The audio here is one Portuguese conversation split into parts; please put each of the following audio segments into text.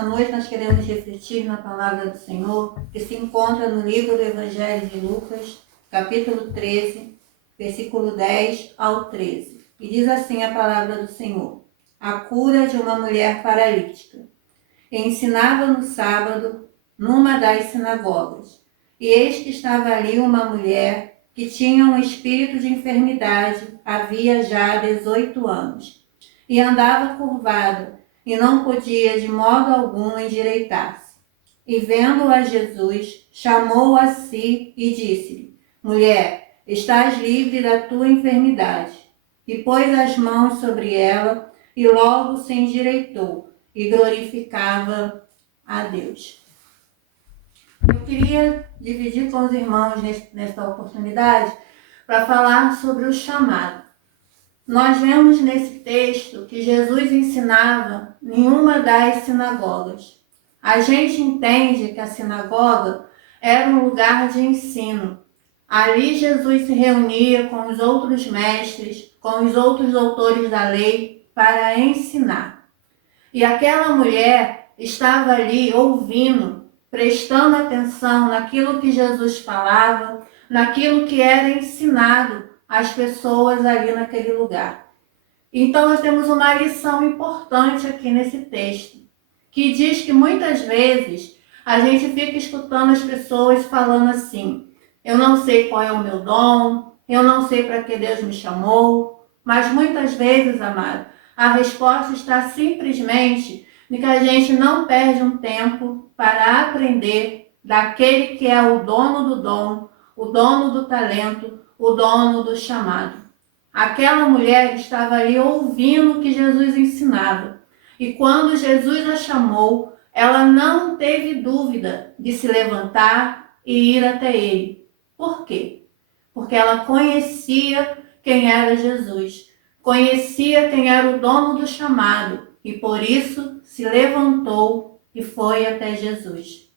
nessa noite nós queremos refletir na palavra do Senhor, que se encontra no livro do Evangelho de Lucas, capítulo 13, versículo 10 ao 13. E diz assim a palavra do Senhor: a cura de uma mulher paralítica. E ensinava no sábado, numa das sinagogas. E eis que estava ali uma mulher que tinha um espírito de enfermidade, havia já 18 anos, e andava curvada, e não podia de modo algum endireitar-se. E vendo-a Jesus, chamou-a a si e disse-lhe: mulher, estás livre da tua enfermidade. E pôs as mãos sobre ela, e logo se endireitou, e glorificava a Deus. Eu queria dividir com os irmãos nesta oportunidade para falar sobre o chamado. Nós vemos nesse texto que Jesus ensinava em uma das sinagogas. A gente entende que a sinagoga era um lugar de ensino. Ali Jesus se reunia com os outros mestres, com os outros doutores da lei para ensinar. E aquela mulher estava ali ouvindo, prestando atenção naquilo que Jesus falava, naquilo que era ensinado às pessoas ali naquele lugar. Então nós temos uma lição importante aqui nesse texto, que diz que muitas vezes a gente fica escutando as pessoas falando assim: eu não sei qual é o meu dom, eu não sei para que Deus me chamou. Mas muitas vezes, amado, a resposta está simplesmente em que a gente não perde um tempo para aprender daquele que é o dono do dom, o dono do talento, o dono do chamado. Aquela mulher estava ali ouvindo o que Jesus ensinava. E quando Jesus a chamou, ela não teve dúvida de se levantar e ir até ele. Por quê? Porque ela conhecia quem era Jesus, conhecia quem era o dono do chamado e por isso se levantou e foi até Jesus.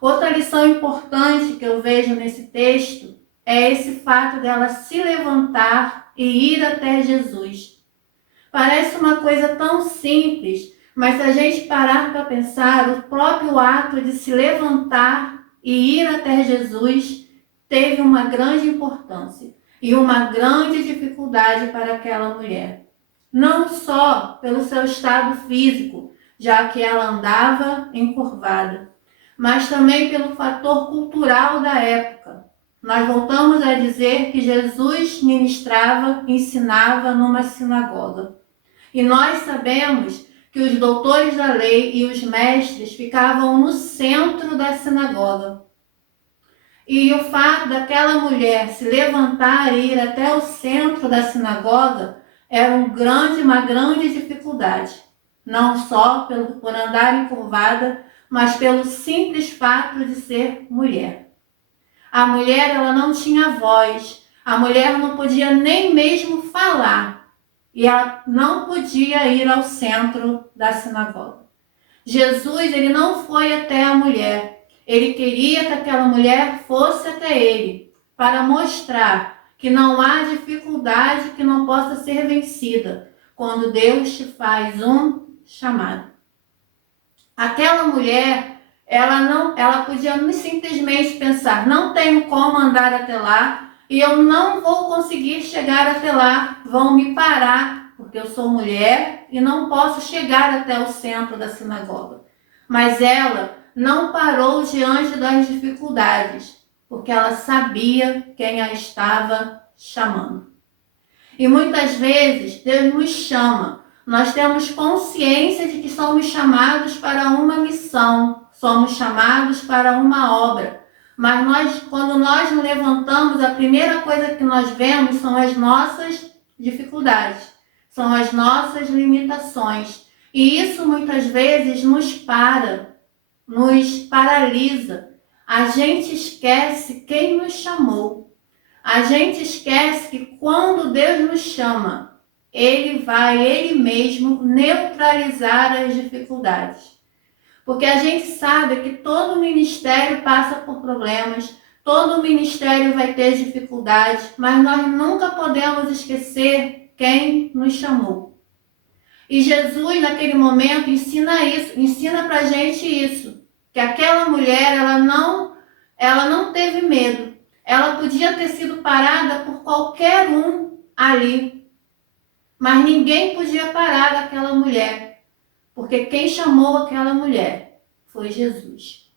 Outra lição importante que eu vejo nesse texto é esse fato dela se levantar e ir até Jesus. Parece uma coisa tão simples, mas se a gente parar para pensar, o próprio ato de se levantar e ir até Jesus teve uma grande importância e uma grande dificuldade para aquela mulher. Não só pelo seu estado físico, já que ela andava encurvada, mas também pelo fator cultural da época. Nós voltamos a dizer que Jesus ministrava, ensinava numa sinagoga. E nós sabemos que os doutores da lei e os mestres ficavam no centro da sinagoga. E o fato daquela mulher se levantar e ir até o centro da sinagoga era uma grande dificuldade. Não só por andar encurvada, mas pelo simples fato de ser mulher. A mulher, ela não tinha voz, a mulher não podia nem mesmo falar, e ela não podia ir ao centro da sinagoga. Jesus, ele não foi até a mulher, ele queria que aquela mulher fosse até ele, para mostrar que não há dificuldade que não possa ser vencida, quando Deus te faz um chamado. Aquela mulher, ela podia simplesmente pensar: não tenho como andar até lá e eu não vou conseguir chegar até lá, vão me parar, porque eu sou mulher e não posso chegar até o centro da sinagoga. Mas ela não parou diante das dificuldades, porque ela sabia quem a estava chamando. E muitas vezes Deus nos chama. Nós temos consciência de que somos chamados para uma missão, somos chamados para uma obra. Mas quando nós nos levantamos, a primeira coisa que nós vemos são as nossas dificuldades, são as nossas limitações. E isso muitas vezes nos paralisa. A gente esquece quem nos chamou. A gente esquece que quando Deus nos chama, Ele vai, Ele mesmo, neutralizar as dificuldades. Porque a gente sabe que todo ministério passa por problemas, todo ministério vai ter dificuldades, mas nós nunca podemos esquecer quem nos chamou. E Jesus, naquele momento, ensina isso, ensina pra gente isso, que aquela mulher, ela não teve medo. Ela podia ter sido parada por qualquer um ali, mas ninguém podia parar aquela mulher, porque quem chamou aquela mulher foi Jesus.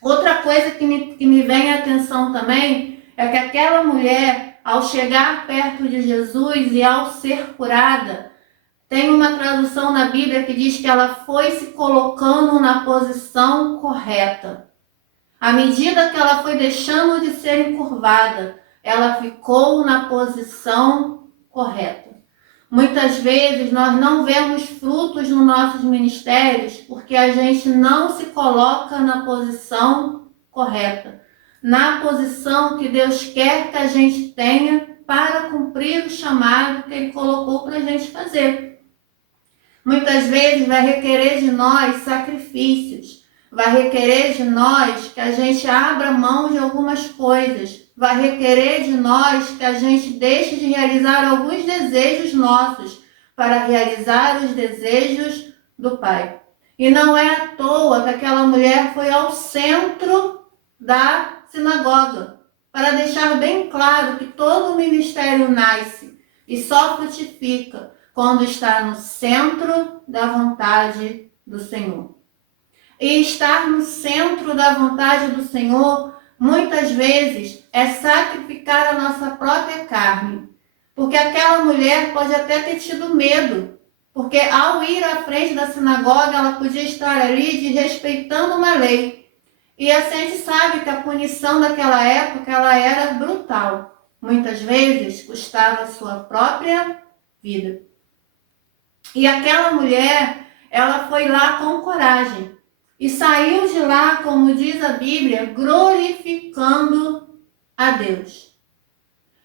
Outra coisa que me vem à atenção também é que aquela mulher, ao chegar perto de Jesus e ao ser curada, tem uma tradução na Bíblia que diz que ela foi se colocando na posição correta. À medida que ela foi deixando de ser encurvada, ela ficou na posição correta. Muitas vezes nós não vemos frutos nos nossos ministérios porque a gente não se coloca na posição correta, na posição que Deus quer que a gente tenha para cumprir o chamado que Ele colocou para a gente fazer. Muitas vezes vai requerer de nós sacrifícios, vai requerer de nós que a gente abra mão de algumas coisas, vai requerer de nós que a gente deixe de realizar alguns desejos nossos para realizar os desejos do Pai. E não é à toa que aquela mulher foi ao centro da sinagoga, para deixar bem claro que todo o ministério nasce e só frutifica quando está no centro da vontade do Senhor. E estar no centro da vontade do Senhor, muitas vezes, é sacrificar a nossa própria carne. Porque aquela mulher pode até ter tido medo, porque ao ir à frente da sinagoga, ela podia estar ali desrespeitando uma lei. E assim a gente sabe que a punição daquela época, ela era brutal. Muitas vezes, custava a sua própria vida. E aquela mulher, ela foi lá com coragem e saiu de lá, como diz a Bíblia, glorificando a Deus.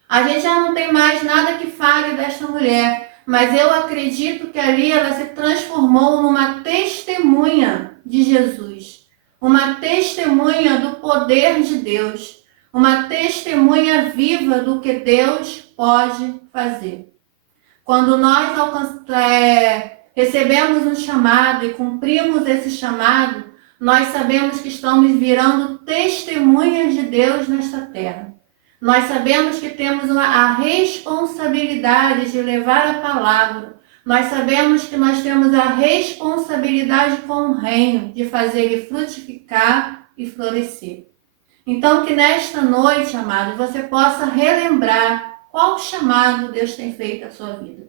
A gente já não tem mais nada que fale desta mulher, mas eu acredito que ali ela se transformou numa testemunha de Jesus, uma testemunha do poder de Deus, uma testemunha viva do que Deus pode fazer. Quando nós recebemos um chamado e cumprimos esse chamado, nós sabemos que estamos virando testemunhas de Deus nesta terra. Nós sabemos que temos a responsabilidade de levar a palavra. Nós sabemos que nós temos a responsabilidade com o reino de fazer ele frutificar e florescer. Então, que nesta noite, amado, você possa relembrar qual chamado Deus tem feito à sua vida.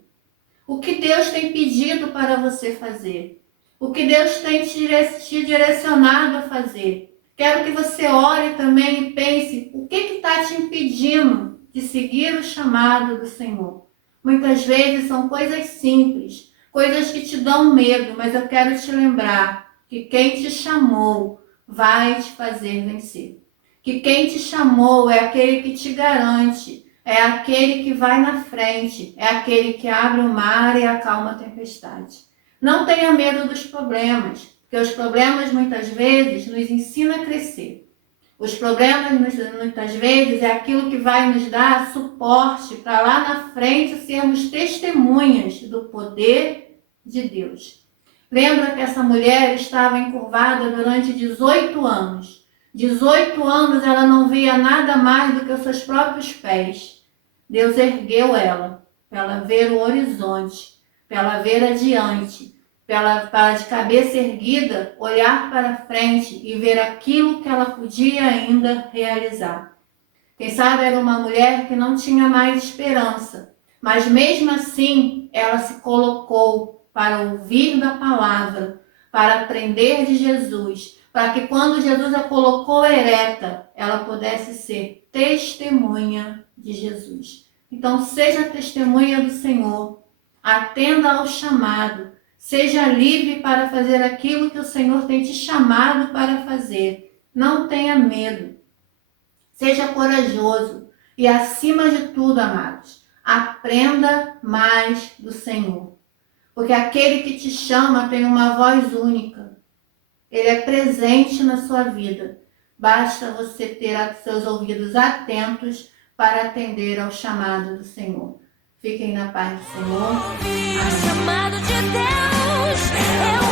O que Deus tem pedido para você fazer. O que Deus tem te direcionado a fazer. Quero que você ore também e pense o que está te impedindo de seguir o chamado do Senhor. Muitas vezes são coisas simples, coisas que te dão medo, mas eu quero te lembrar que quem te chamou vai te fazer vencer. Que quem te chamou é aquele que te garante, é aquele que vai na frente, é aquele que abre o mar e acalma a tempestade. Não tenha medo dos problemas, porque os problemas muitas vezes nos ensinam a crescer. Os problemas muitas vezes é aquilo que vai nos dar suporte para lá na frente sermos testemunhas do poder de Deus. Lembra que essa mulher estava encurvada durante 18 anos. 18 anos ela não via nada mais do que os seus próprios pés. Deus ergueu ela, para ela ver o horizonte, para ela ver adiante, para de cabeça erguida, olhar para frente e ver aquilo que ela podia ainda realizar. Quem sabe era uma mulher que não tinha mais esperança, mas mesmo assim ela se colocou para ouvir da palavra, para aprender de Jesus, para que quando Jesus a colocou ereta, ela pudesse ser testemunha de Jesus. Então seja testemunha do Senhor, atenda ao chamado, seja livre para fazer aquilo que o Senhor tem te chamado para fazer. Não tenha medo, seja corajoso e acima de tudo, amados, aprenda mais do Senhor. Porque aquele que te chama tem uma voz única. Ele é presente na sua vida. Basta você ter seus ouvidos atentos para atender ao chamado do Senhor. Fiquem na paz do Senhor. A chamado de Deus, eu